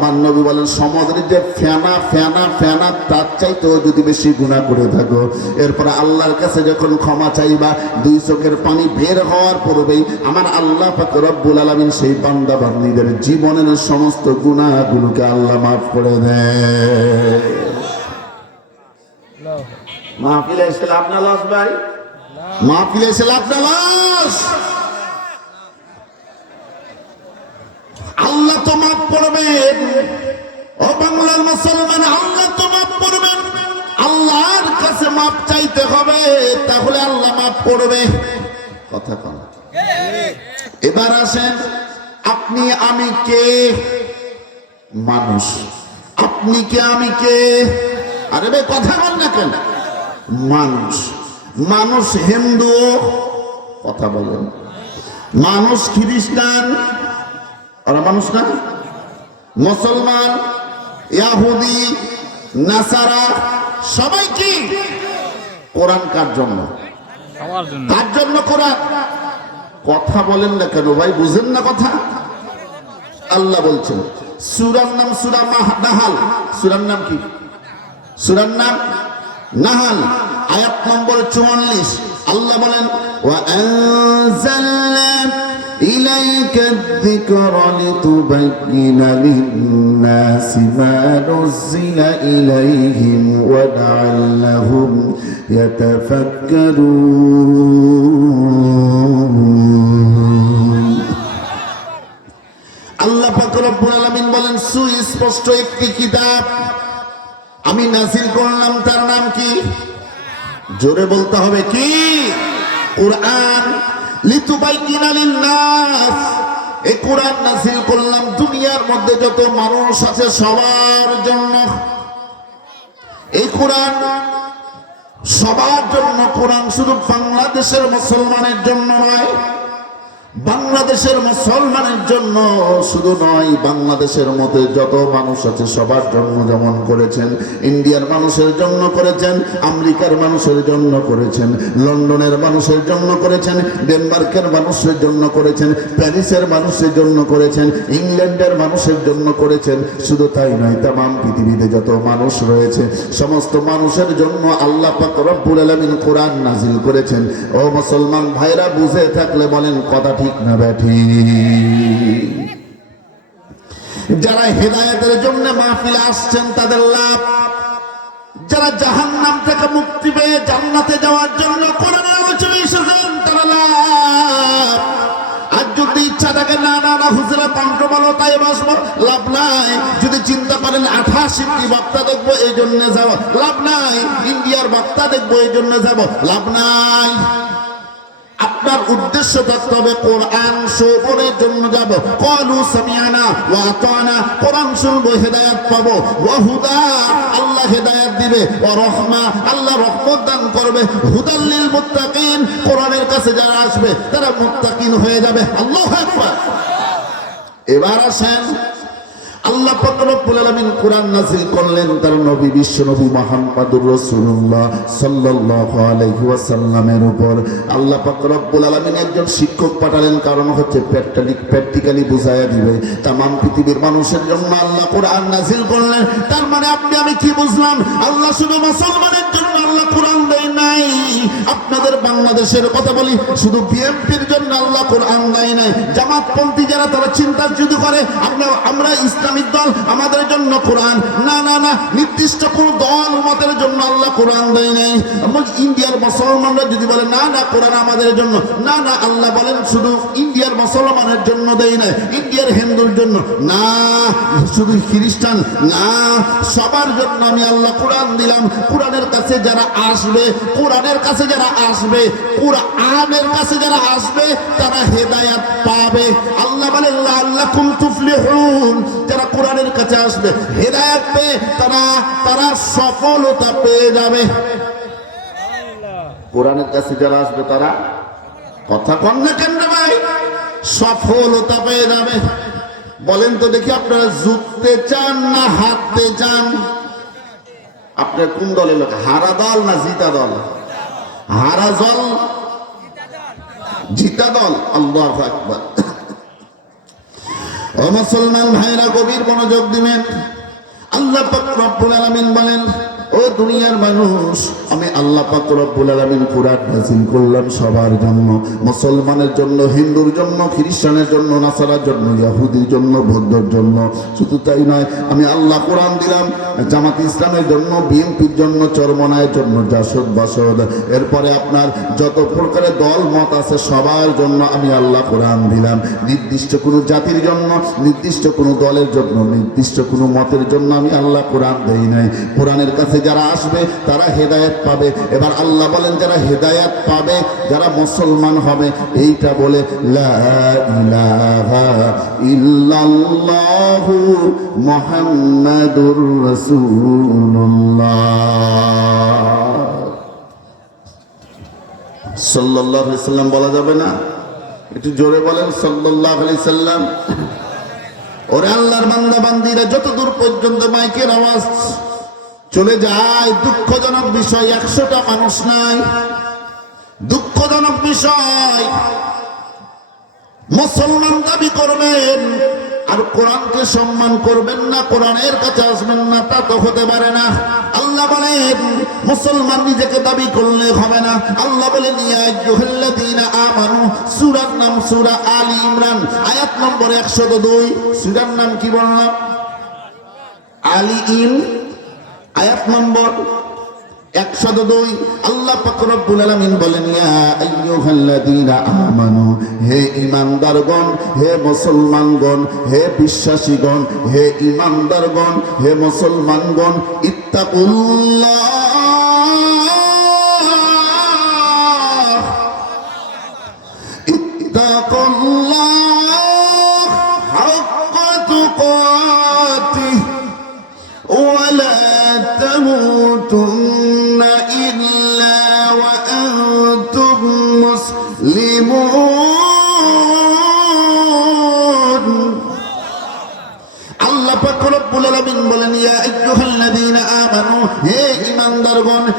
আমার নবী বলেন যে ফেনা ফেনা ফেনা, তার চাইতেও যদি বেশি গুণা করে থাকো। এরপর আল্লাহর কাছে যখন ক্ষমা চাইবা, দুই চোখের পানি বের হওয়ার পূর্বেই আমার আল্লাহ পাক রব্বুল আলামিন সেই বান্দা বান্দিদের জীবনের সমস্ত গুণাগুলোকে আল্লাহ মাফ করে দেয় মাহফিলে এসে লাভ না লস ভাই? মাহফিলে এসে লাভ না লস আল্লাহ তো মাফ কাছে মাপ চাইতে হবে, তাহলে আল্লাহ মাফ করবে কথা এবার আসেন, আপনি, আমি কে? মানুষ। আপনি কে, আমি কে? আরে ভাই, কথা বল না কেন? মানুষ। মানুষ হিন্দু। কথা বলেন। মানুষ খ্রিস্টান। ওরা মানুষ না? মুসলমান ইয়াহুদি নাসারা সবাই কি কোরআন কার জন্য? তার জন্য। কোরআন? কথা বলেন না কেন ভাই বুঝেন না কথা? আল্লাহ বলছেন সুরার নাম সুরা নাহাল। সুরার নাম কি? সুরার নাম নাহাল। আয়াত নম্বর চুয়াল্লিশ। আল্লাহ বলেন ওয়া إليك الذكر لتبين للناس ما نزل إليهم ولعلهم يتفكرون আল্লাহ পাক রব্বুল আলামিন বলেন সুস্পষ্ট একটি কিতাব আমি নাজিল করলাম তার নাম কি জোরে বলতে হবে কি কোরআন লিতুবাইয়িনা লিন-নাস দুনিয়ার মধ্যে যত মানুষ আছে সবার জন্য। সবার জন্য, কোরআন শুধু বাংলাদেশের মুসলমানের জন্য নয় বাংলাদেশের মুসলমানের জন্য শুধু নয়, বাংলাদেশের মধ্যে যত মানুষ আছে, সবার জন্য যেমন করেছেন, ইন্ডিয়ার মানুষের জন্য করেছেন, আমেরিকার মানুষের জন্য করেছেন, লন্ডনের মানুষের জন্য করেছেন, ডেনমার্কের মানুষের জন্য করেছেন, প্যারিসের মানুষের জন্য করেছেন, ইংল্যান্ডের মানুষের জন্য করেছেন, শুধু তাই নয়, তাম পৃথিবীতে যত মানুষ রয়েছে, সমস্ত মানুষের জন্য আল্লাহ পাক রব্বুল আলামিন কোরআন নাজিল করেছেন। ও মুসলমান ভাইরা, বুঝে থাকলে বলেন কথা ঠিক না ব্যাঠি যারা হেদায়েতের জন্য মাহফিলে আসছেন, তাদের লাভ। যারা জাহান্নাম থেকে মুক্তি পেয়ে জান্নাতে যাওয়ার জন্য এসেছেন তারা লাভ। আর যদি ইচ্ছা থাকে, না না না, হুজুরা কণ্ঠ বলো, তাই বসবো লাভ নাই। যদি চিন্তা করেন আঠাশিটি বক্তা দেখব, এই জন্য যাব। লাভ নাই। ইন্ডিয়ার বক্তা দেখব, এই জন্য যাব। লাভ নাই। আপনার উদ্দেশ্য থাকতে হবে কোরআন শ্রবণের জন্য যাব। কলু সামিয়ানা ওয়া আতানা, কোরআন শুনব, হেদায়েত পাবো। ওয়া হুদা, আল্লাহ হেদায়েত দিবে। ওয়া রহমা, আল্লাহ রহমত দান করবে। হুদাল্লিল মুত্তাকিন, কোরআনের কাছে যারা আসবে, তারা মুত্তাকিন হয়ে যাবে। আল্লাহু আকবার। এবার আসেন আল্লাহ রব্বুল আলামিন কোরআন করলেন তার নবী, বিশ্ব নবী উপর। আল্লাহ একজন শিক্ষক পাঠালেন, কারণ হচ্ছে প্র্যাকটিক্যালি প্র্যাকটিক্যালি বুঝায়া দিবে। তামাম পৃথিবীর মানুষের জন্য আল্লাহ কোরআন নাযিল করলেন। তার মানে আপনি, আমি কি বুঝলাম? আল্লাহ শুধু মুসলমানের জন্য আল্লাহ কোরআন দেয় নাই। আপনাদের বাংলাদেশের কথা বলি, শুধু বিএনপির জন্য আল্লাহ কোরআন দেয় নাই। জামাতপন্থী যারা, তারা চিন্তা করে, আমরা ইসলামিক দল, আমাদের জন্য কোরআন। না না না, নির্দিষ্ট দল মতের জন্য আল্লাহ কোরআন দেয় নাই। ইন্ডিয়ার মুসলমানরা যদি বলে, না না, কোরআন আমাদের জন্য। না না, আল্লাহ বলেন, শুধু ইন্ডিয়ার মুসলমানের জন্য দেয় নাই, ইন্ডিয়ার হিন্দুর জন্য। না, শুধু খ্রিস্টান। না, সবার জন্য আমি আল্লাহ কোরআন দিলাম। কোরআনের কাছে যারা আসবে, কোরআনের কাছে যারা আসবে, কোরআনের কাছে যারা আসবে, তারা হেদায়াত পাবে। আল্লাহ বলে যারা কোরআনের কাছে আসবে, হেদায়াত পেয়ে তারা তারা সফলতা পেয়ে যাবে। কোরআনের কাছে যারা আসবে, তারা কথা কন না কেন ভাই? সফলতা পেয়ে যাবে। বলেন তো দেখি আপনারা, জুততে চান না হাঁটতে চান? আপনার কোন দলের লোক? হারা দল না জিতা দল? হারা জল? জিতা দল। আল্লাহ আকবর। ও মুসলমান ভাইরা, গভীর মনোযোগ দিবেন। আল্লাহ রব্বুল আলামিন বলেন, ও দুনিয়ার মানুষ। আমি আল্লাহ পাক রব্বুল আলামিন কুরআন করলাম সবার জন্য। মুসলমানের জন্য, হিন্দুর জন্য, খ্রিস্টানের জন্য, নাসারার জন্য ইহুদির জন্য, বৌদ্ধর জন্য। শুধু তাই নয়, আমি আল্লাহ কোরআন দিলাম, জামাত ইসলামের জন্য, বিএনপির জন্য, চরমনায়ের জন্য, জাসদ বাসদ। এরপরে আপনার যত প্রকারের দল, মত আছে, সবার জন্য আমি আল্লাহ কোরআন দিলাম। নির্দিষ্ট কোনো জাতির জন্য, নির্দিষ্ট কোনো দলের জন্য, নির্দিষ্ট কোনো মতের জন্য আমি আল্লাহ কোরআন দেই নাই। কোরআনের কাছে যারা আসবে, তারা হেদায়েত পাবে। এবার আল্লাহ বলেন, যারা হেদায়েত পাবে, যারা মুসলমান হবে, এইটা বলে ইল্লাল্লাহু মুহাম্মাদুর রাসূলুল্লাহ। সাল্লাল্লাহু সাল্লাম বলা যাবে না? একটু জোরে বলেন, সাল্লাল্লাহু আলাইহি সাল্লাম। ওরে আল্লাহর বান্দা বান্দিরা যত দূর পর্যন্ত মাইকের আওয়াজ চলে যায়। দুঃখজনক বিষয়, একশোটা মানুষ নাই। দুঃখজনক বিষয়, মুসলমান দাবি করবেন, আর কোরআনকে সম্মান করবেন না, কোরআনের কাছে আসবেন না, তা তো হতে পারে না। আল্লাহ বলেন, মুসলমান নিজেকে দাবি করলে হবে না। আল্লাহ আইয়ুহাল্লাযীনা আমানু, সূরার নাম সূরা আলী ইমরান। আয়াত নম্বর 102 সূরার নাম কি বললাম? আলী ইম আয়াত নম্বর একশত দুই। আল্লাহ পাক আলমিন বলেন আমানু, হে ইমানদারগণ হে মুসলমানগণ, হে বিশ্বাসীগণ, হে ইমানদারগণ হে মুসলমানগণ, ইত্তাকুল্লাহ আলামিন বলেন, ইয়া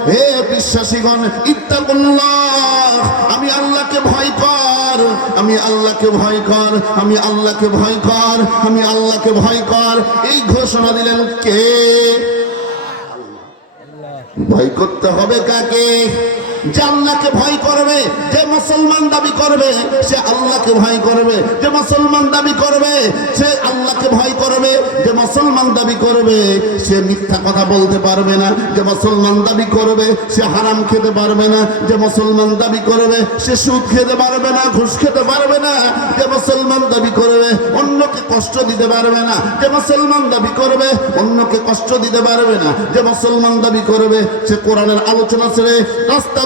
হে বিশ্বাসীগণ, ইত্তাকুল্লাহ, আমি আল্লাহকে ভয় কর, আমি আল্লাহকে ভয় কর, আমি আল্লাহকে ভয় কর, আমি আল্লাহকে ভয় কর। এই ঘোষণা দিলেন কে? ভয় করতে হবে কাকে? যে আল্লাহকে ভয় করবে, যে মুসলমান দাবি করবে, সে আল্লাহকে ভয় করবে, যে মুসলমান দাবি করবে, সে আল্লাহকে ভয় করবে, যে মুসলমান দাবি করবে, সে মিথ্যা কথা বলতে পারবে না, যে মুসলমান দাবি করবে, সে হারাম খেতে পারবে না, যে মুসলমান দাবি করবে, সে সুদ খেতে পারবে না, ঘুষ খেতে পারবে না, যে মুসলমান দাবি করবে, অন্যকে কষ্ট দিতে পারবে না, যে মুসলমান দাবি করবে, অন্যকে কষ্ট দিতে পারবে না, যে মুসলমান দাবি করবে, সে কোরআনের আলোচনা ছেড়ে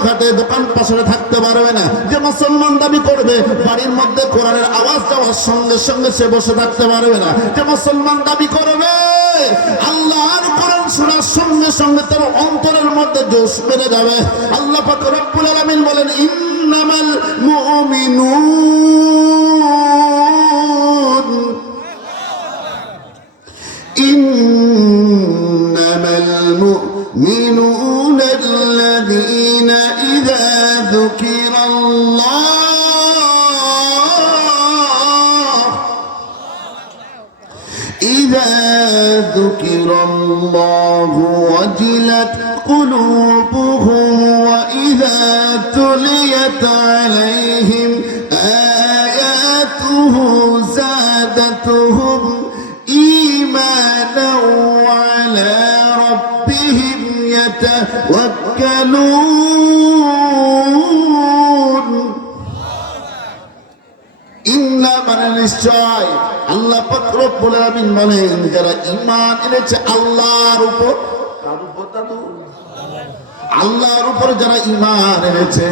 রাস্তাঘাটে দোকান পাশে থাকতে পারবে না। যে মুসলমান দাবি করবে, বাড়ির মধ্যে কোরআনের আওয়াজ যাওয়ার সঙ্গে সঙ্গে সে বসে থাকতে পারবে না। যে মুসলমান দাবি করবে, আল্লাহর কোরআন শোনার সঙ্গে সঙ্গে তার অন্তরের মধ্যে জোশ বেড়ে যাবে। আল্লাহ পাক রব্বুল আলামিন বলেন, ইন্নামাল মুমিনুন। الله وجلت قلوبهم وإذا تليت عليهم آياته زادتهم إيمانا وعلى ربهم يتوكلون ইন্না মানে নিশ্চয় আল্লাহ রব্বুল বলেন যারা ইমান এনেছে আল্লাহর উপর। আল্লাহর উপর যারা ইমান এনেছে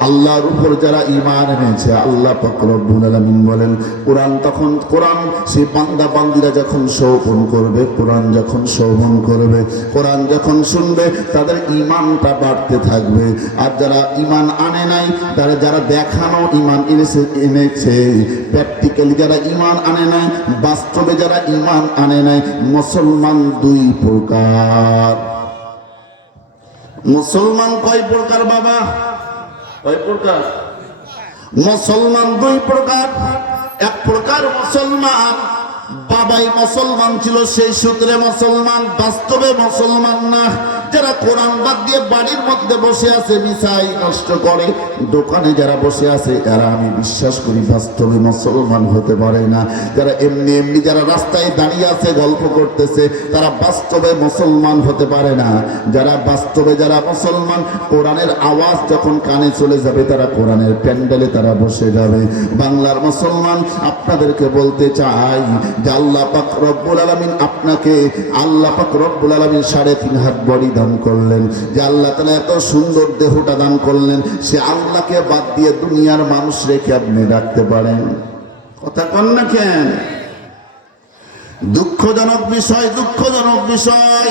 আল্লাহর উপর যারা ঈমান এনেছে, আল্লাহ পাক রব্বুল আলামিন বলেন, কোরআন তখন, কোরআন সেই বান্দা বান্দিরা যখন শোভন করবে, কোরআন যখন শোভন করবে, কোরআন যখন শুনবে, তাদের ঈমানটা বাড়তে থাকবে। আর যারা ঈমান আনে নাই, তারা যারা দেখানো ইমান এনেছে এনেছে প্র্যাকটিক্যালি যারা ঈমান আনে নাই, বাস্তবে যারা ঈমান আনে নাই, মুসলমান দুই প্রকার। মুসলমান কয় প্রকার বাবা? প্রকার। মুসলমান দুই প্রকার। এক প্রকার মুসলমান, বাবাই মুসলমান ছিল সেই সূত্রে মুসলমান, বাস্তবে মুসলমান না। যারা কোরআন বাদ দিয়ে বাড়ির মধ্যে বসে আছে মিসাই নষ্ট করে। দোকানে যারা বসে আছে, এরা আমি বিশ্বাস করি বাস্তবে মুসলমান হতে পারে না। যারা এমনি এমনি যারা রাস্তায় দাঁড়িয়ে আছে, গল্প করতেছে, তারা বাস্তবে মুসলমান হতে পারে না। যারা বাস্তবে যারা মুসলমান, কোরআনের আওয়াজ যখন কানে চলে যাবে, তারা কোরআনের প্যান্ডেলে তারা বসে যাবে। বাংলার মুসলমান আপনাদেরকে বলতে চাই যে আল্লাহ পাক রব্বুল আলামিন আপনাকে, আল্লাহ পাক রব্বুল আলামিন সাড়ে তিন হাত বডি দান করলেন, যে আল্লাহ তালা এত সুন্দর দেহটা দান করলেন, সে আল্লাহকে বাদ দিয়ে দুনিয়ার মানুষ রেখে আপনি রাখতে পারেন। কথা কন না কেন? দুঃখজনক বিষয় দুঃখজনক বিষয়।